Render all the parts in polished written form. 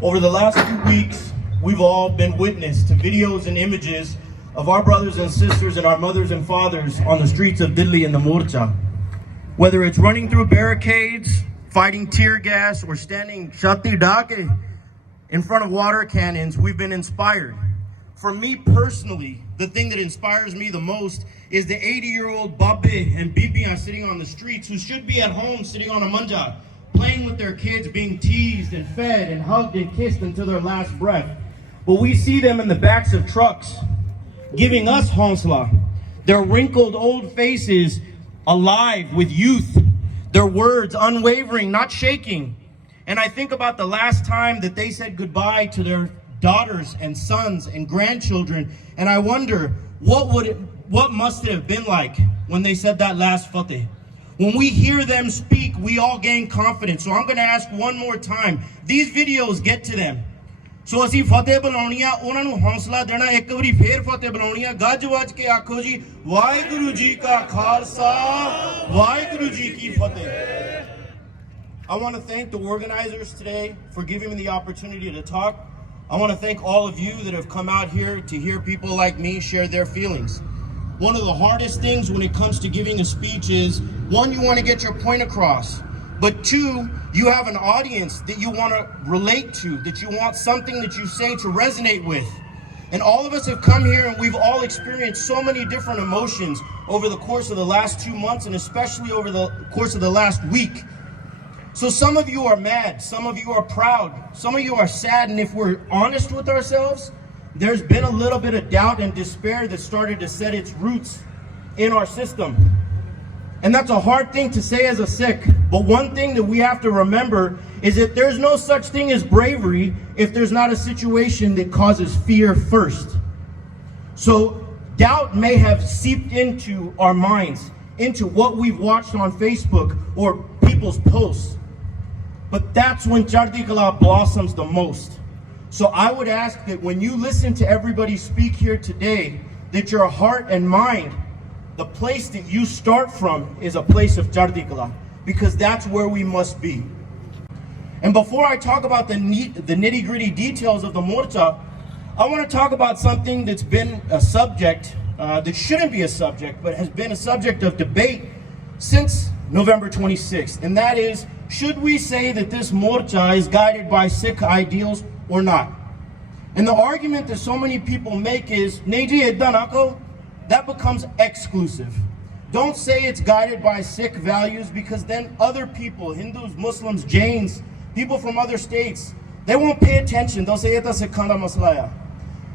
Over the last few weeks, we've all been witness to videos and images of our brothers and sisters and our mothers and fathers on the streets of Delhi in the Morcha. Whether it's running through barricades, fighting tear gas, or standing shati dake in front of water cannons, we've been inspired. For me personally, the thing that inspires me the most is the 80-year-old Babbe and Bibiyan sitting on the streets who should be at home sitting on a manja, playing with their kids, being teased and fed and hugged and kissed until their last breath. But we see them in the backs of trucks, giving us honsla, their wrinkled old faces alive with youth, their words unwavering, not shaking. And I think about the last time that they said goodbye to their daughters and sons and grandchildren, and I wonder, what must it have been like when they said that last fateh? When we hear them speak, we all gain confidence. So I'm going to ask one more time. These videos get to them. So ਅਸੀਂ ਫਤਿਹ ਬੁਲਾਉਣੀ ਆ, ਉਹਨਾਂ ਨੂੰ ਹੌਸਲਾ ਦੇਣਾ, ਇੱਕ ਵਾਰੀ ਫੇਰ ਫਤਿਹ ਬੁਲਾਉਣੀ ਆ, ਗੱਜ ਵੱਜ ਕੇ ਆਖੋ ਜੀ ਵਾਹਿਗੁਰੂ ਜੀ ਕਾ ਖਾਲਸਾ ਵਾਹਿਗੁਰੂ ਜੀ ਕੀ ਫਤਿਹ. I want to thank the organizers today for giving me the opportunity to talk. I want to thank all of you that have come out here to hear people like me share their feelings. One of the hardest things when it comes to giving a speech is, one, you want to get your point across, but two, you have an audience that you want to relate to, that you want something that you say to resonate with. And all of us have come here and we've all experienced so many different emotions over the course of the last 2 months and especially over the course of the last week. So some of you are mad, some of you are proud, some of you are sad, and if we're honest with ourselves, there's been a little bit of doubt and despair that started to set its roots in our system. And that's a hard thing to say as a Sikh, but one thing that we have to remember is that there's no such thing as bravery if there's not a situation that causes fear first. So doubt may have seeped into our minds, into what we've watched on Facebook or people's posts. But that's when Chardi Kala blossoms the most. So I would ask that when you listen to everybody speak here today, that your heart and mind, the place that you start from is a place of Chardi Kala, because that's where we must be. And before I talk about the nitty-gritty details of the Morcha, I want to talk about something that's been a subject, that shouldn't be a subject, but has been a subject of debate since November 26th, and that is, should we say that this Morcha is guided by Sikh ideals or not? And the argument that so many people make is, Neji Eddanako, that becomes exclusive. Don't say it's guided by Sikh values, because then other people, Hindus, Muslims, Jains, people from other states, they won't pay attention. They'll say, Eta Sikhanda Maslaya.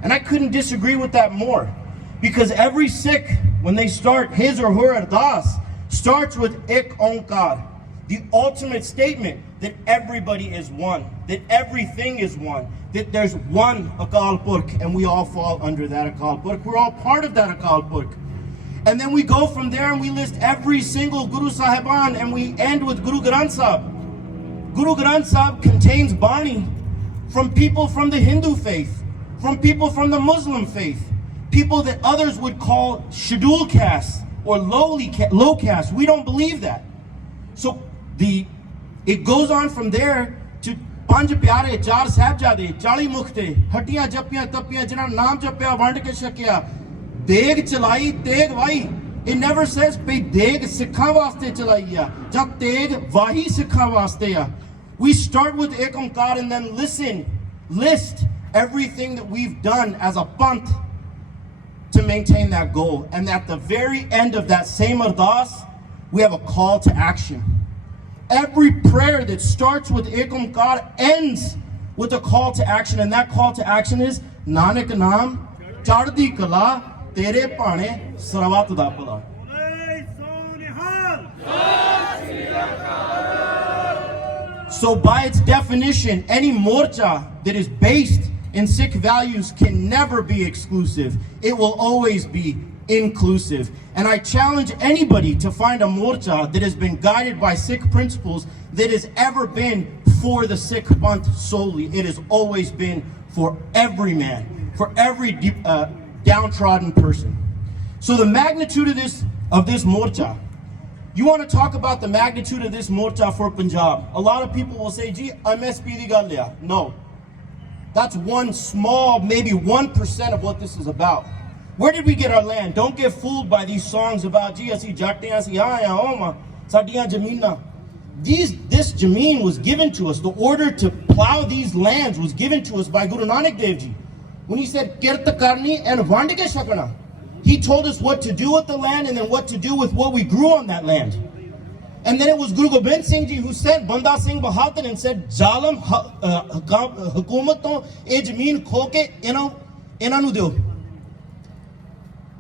And I couldn't disagree with that more, because every Sikh, when they start his or her ardas, starts with Ek Onkar, the ultimate statement that everybody is one, that everything is one, that there's one Akal Purkh, and we all fall under that Akal Purkh. We're all part of that Akal Purkh. And then we go from there and we list every single Guru Sahiban, and we end with Guru Granth Sahib. Guru Granth Sahib contains Bani from people from the Hindu faith, from people from the Muslim faith, people that others would call scheduled caste or low caste. We don't believe that. So it goes on from there to Panj Pyare, Char Sahibzade, Chali Mukhte, Hattiyan Jappiyan Tappiyan, Jinna Naam Jappiya, Vand ke Shakya, Deg Chalai, Teg Vai. It never says Pe Deg Sikhan Vaste Chalaiya, Jab Teg Vahi Sikhan Vaste. We start with Ek Onkar and then list everything that we've done as a pant to maintain that goal. And at the very end of that same ardas, we have a call to action. Every prayer that starts with Ek Onkar ends with a call to action, and that call to action is Nanak Naam Chardi Kala Tere Pane Sarawat Da Pala. So by its definition, any Morcha that is based in Sikh values can never be exclusive. It will always be inclusive. And I challenge anybody to find a Morcha that has been guided by Sikh principles that has ever been for the Sikh Panth solely. It has always been for every man, for every downtrodden person. So the magnitude of this Morcha, you want to talk about the magnitude of this Morcha for Punjab. A lot of people will say, gee, MSP di gal liya. No. That's one small, maybe 1% of what this is about. Where did we get our land? Don't get fooled by these songs about this Jameen was given to us. The order to plow these lands was given to us by Guru Nanak Dev Ji. When he said, Kirta Karni and Vandike Shakana, he told us what to do with the land and then what to do with what we grew on that land. And then it was Guru Gobind Singh Ji who sent Banda Singh Bahadur and said, Zalam Hukumat to eh Jameen kho ke inanu deo.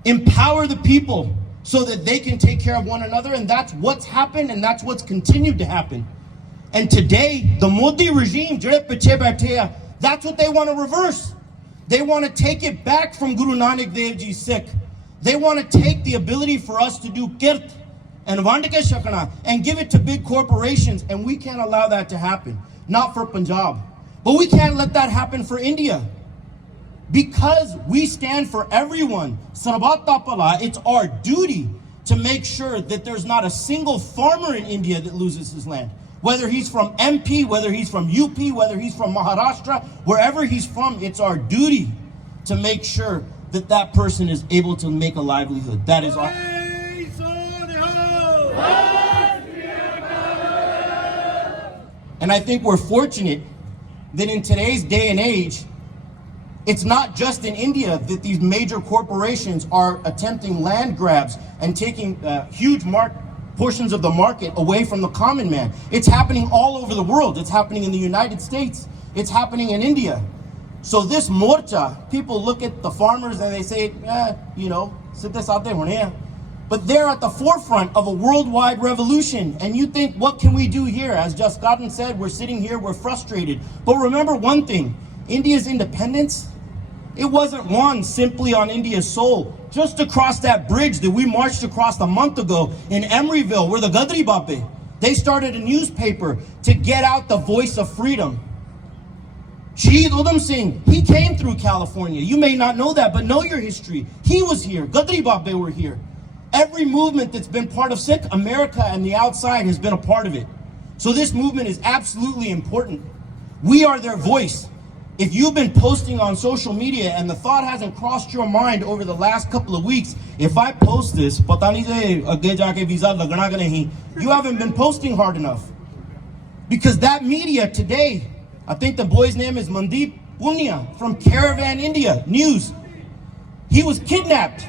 Empower the people so that they can take care of one another, and that's what's happened, and that's what's continued to happen. And today, the Modi regime, that's what they want to reverse. They want to take it back from Guru Nanak Dev Ji's Sikh. They want to take the ability for us to do kirt and vandike shakana and give it to big corporations, and we can't allow that to happen. Not for Punjab, but we can't let that happen for India. Because we stand for everyone, Sarvat Tapala, it's our duty to make sure that there's not a single farmer in India that loses his land. Whether he's from MP, whether he's from UP, whether he's from Maharashtra, wherever he's from, it's our duty to make sure that that person is able to make a livelihood. That is our... And I think we're fortunate that in today's day and age, it's not just in India that these major corporations are attempting land grabs and taking huge portions of the market away from the common man. It's happening all over the world. It's happening in the United States. It's happening in India. So this morcha, people look at the farmers and they say, siddhe saadhe hone hain. But they're at the forefront of a worldwide revolution. And you think, what can we do here? As Just Godden said, we're sitting here, we're frustrated. But remember one thing, India's independence, it wasn't won simply on India's soul. Just across that bridge that we marched across a month ago in Emeryville, where the Gadri Bape, they started a newspaper to get out the voice of freedom. Shaheed Udham Singh, he came through California. You may not know that, but know your history. He was here. Gadri Bape were here. Every movement that's been part of Sikh America and the outside has been a part of it. So this movement is absolutely important. We are their voice. If you've been posting on social media and the thought hasn't crossed your mind over the last couple of weeks, if I post this, you haven't been posting hard enough. Because that media today, I think the boy's name is Mandeep Punia from Caravan India News. He was kidnapped.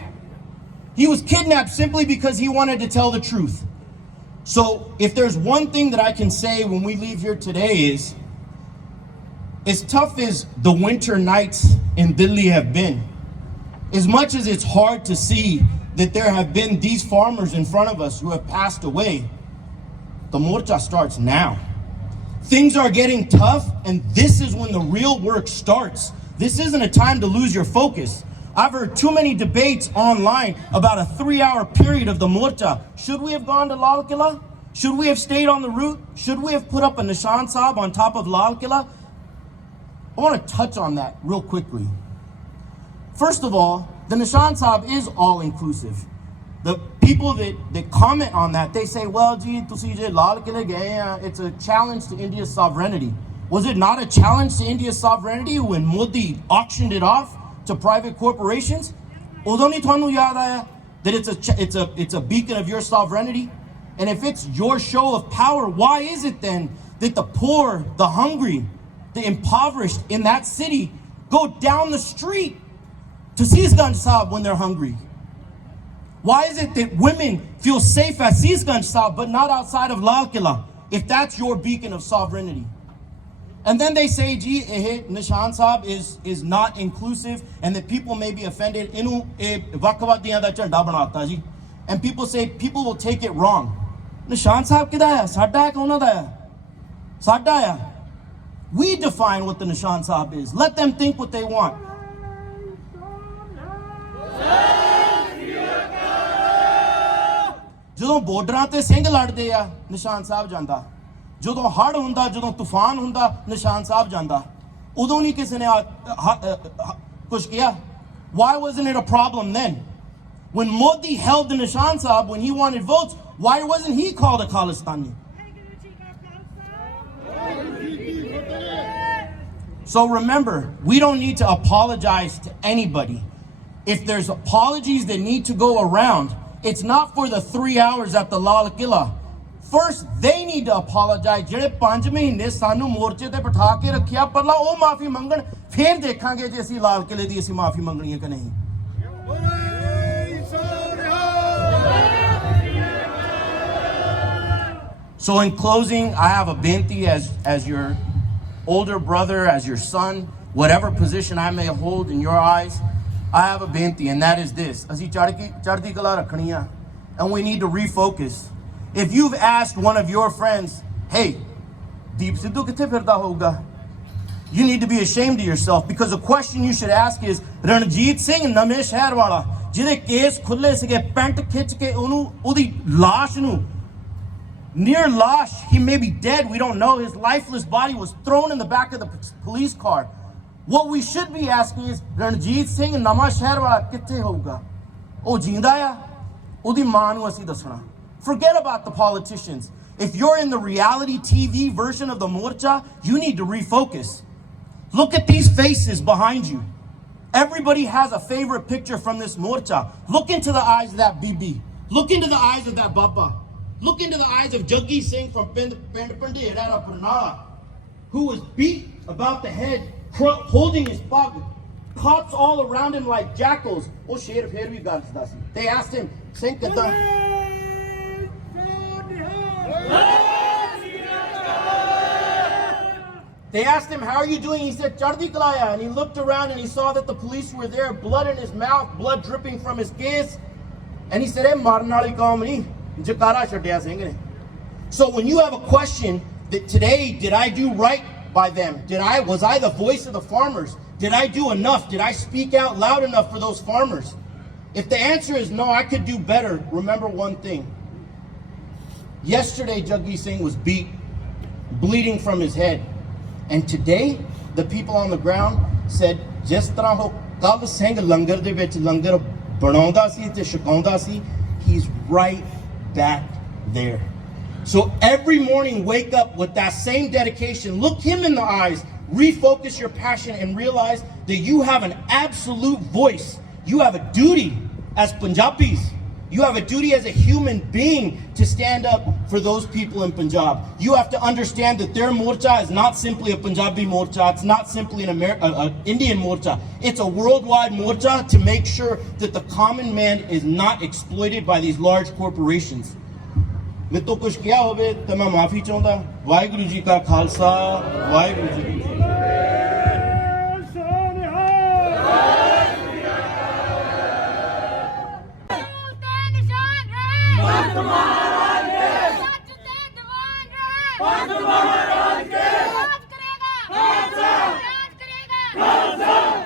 He was kidnapped simply because he wanted to tell the truth. So if there's one thing that I can say when we leave here today is, as tough as the winter nights in Delhi have been, as much as it's hard to see that there have been these farmers in front of us who have passed away, the morcha starts now. Things are getting tough, and this is when the real work starts. This isn't a time to lose your focus. I've heard too many debates online about a 3-hour period of the morcha. Should we have gone to Lal Killa? Should we have stayed on the route? Should we have put up a Nishan Sahib on top of Lal Killa? I want to touch on that real quickly. First of all, the Nishan Sahib is all-inclusive. The people that comment on that, they say, well, gee, tusi je Lal Killa gaye hain, it's a challenge to India's sovereignty. Was it not a challenge to India's sovereignty when Modi auctioned it off to private corporations? Udon nahi thwanu yaad aaya that it's a beacon of your sovereignty? And if it's your show of power, why is it then that the poor, the hungry, the impoverished in that city go down the street to Sisganj Sahib when they're hungry? Why is it that women feel safe at Sisganj Sahib but not outside of Lal Killa, if that's your beacon of sovereignty? And then they say, gee, Nishan Sahib is not inclusive and that people may be offended. And people say, people will take it wrong. Nishan Sahib kida hai? Sadda hai, kauna da hai? Sadda hai. We define what the Nishan Sahib is. Let them think what they want. ਜਦੋਂ ਬੋਰਡਰਾਂ ਤੇ ਸਿੰਘ ਲੜਦੇ ਆ ਨਿਸ਼ਾਨ ਸਾਹਿਬ ਜਾਂਦਾ, ਜਦੋਂ ਹੜ੍ਹ ਹੁੰਦਾ, ਜਦੋਂ ਤੂਫਾਨ ਹੁੰਦਾ, ਨਿਸ਼ਾਨ ਸਾਹਿਬ ਜਾਂਦਾ, ਉਦੋਂ ਨਹੀਂ ਕਿਸੇ ਨੇ ਕੁਝ ਕਿਹਾ. Why wasn't it a problem then? When Modi held the Nishan Sahib, when he wanted votes, why wasn't he called a Khalistani? So remember, we don't need to apologize to anybody. If there's apologies that need to go around, it's not for the 3 hours at the Lal Killa. First, they need to apologize. ਜਿਹੜੇ 5 ਮਹੀਨੇ ਸਾਨੂੰ ਮੋਰਚੇ ਤੇ ਬਿਠਾ ਕੇ ਰੱਖਿਆ ਪਹਿਲਾਂ ਉਹ ਮਾਫੀ ਮੰਗਣ ਫਿਰ ਦੇਖਾਂਗੇ ਜੇ ਅਸੀਂ ਲਾਲ ਕਿਲੇ ਦੀ ਅਸੀਂ ਮਾਫੀ ਮੰਗਣੀ ਹੈ ਕਿ ਨਹੀਂ. So in closing, I have a binti as your older brother, as your son, whatever position I may hold in your eyes, I have a binti, and that is this. Assi chardi kala rakhni hai, and we need to refocus. If you've asked one of your friends, hey, Deep Sidhu kithe firda hoga? You need to be ashamed of yourself, because the question you should ask is, Ranjit Singh Name Shehar wala, jide case khulle sige pant khich ke onu udi lash nu near lash, he may be dead, we don't know, his lifeless body was thrown in the back of the police car. What we should be asking is, Ranjit Singh Nama Shehar wala kithe hoga? Oh jinda ya? Udi maa nu assi dasna. Forget about the politicians. If you're in the reality TV version of the morcha, you need to refocus. Look at these faces behind you. Everybody has a favorite picture from this morcha. Look into the eyes of that Bibi. Look into the eyes of that Baba. Look into the eyes of Jaggi Singh from Pandera Pranala, who was beat about the head, holding his pug. Cops all around him like jackals. Oh, Sher Pher bhi gal dasi. They asked him, Singh Kadda. They asked him, how are you doing? He said, Chardi Kalaya. And he looked around and he saw that the police were there, blood in his mouth, blood dripping from his case. And he said, hey, Marnali Kaumani. So when you have a question that today, did I do right by them? Was I the voice of the farmers? Did I do enough? Did I speak out loud enough for those farmers? If the answer is no, I could do better, remember one thing. Yesterday, Jaggi Singh was beat, bleeding from his head. And today, the people on the ground said, Jes tarah ho kal Singh langar de vich langar banaunda si te shakaunda si, he's right back there. So every morning, wake up with that same dedication. Look him in the eyes, refocus your passion, and realize that you have an absolute voice. You have a duty as Punjabis. You have a duty as a human being to stand up for those people in Punjab. You have to understand that their morcha is not simply a Punjabi morcha. It's not simply an Indian morcha. It's a worldwide morcha to make sure that the common man is not exploited by these large corporations. मैं तो कुछ किया होवे तो मैं माफी चाहता वाहिगुरु जी का खालसा वाहिगुरु जी की महाराज के राज करेगा, राज करेगा, राज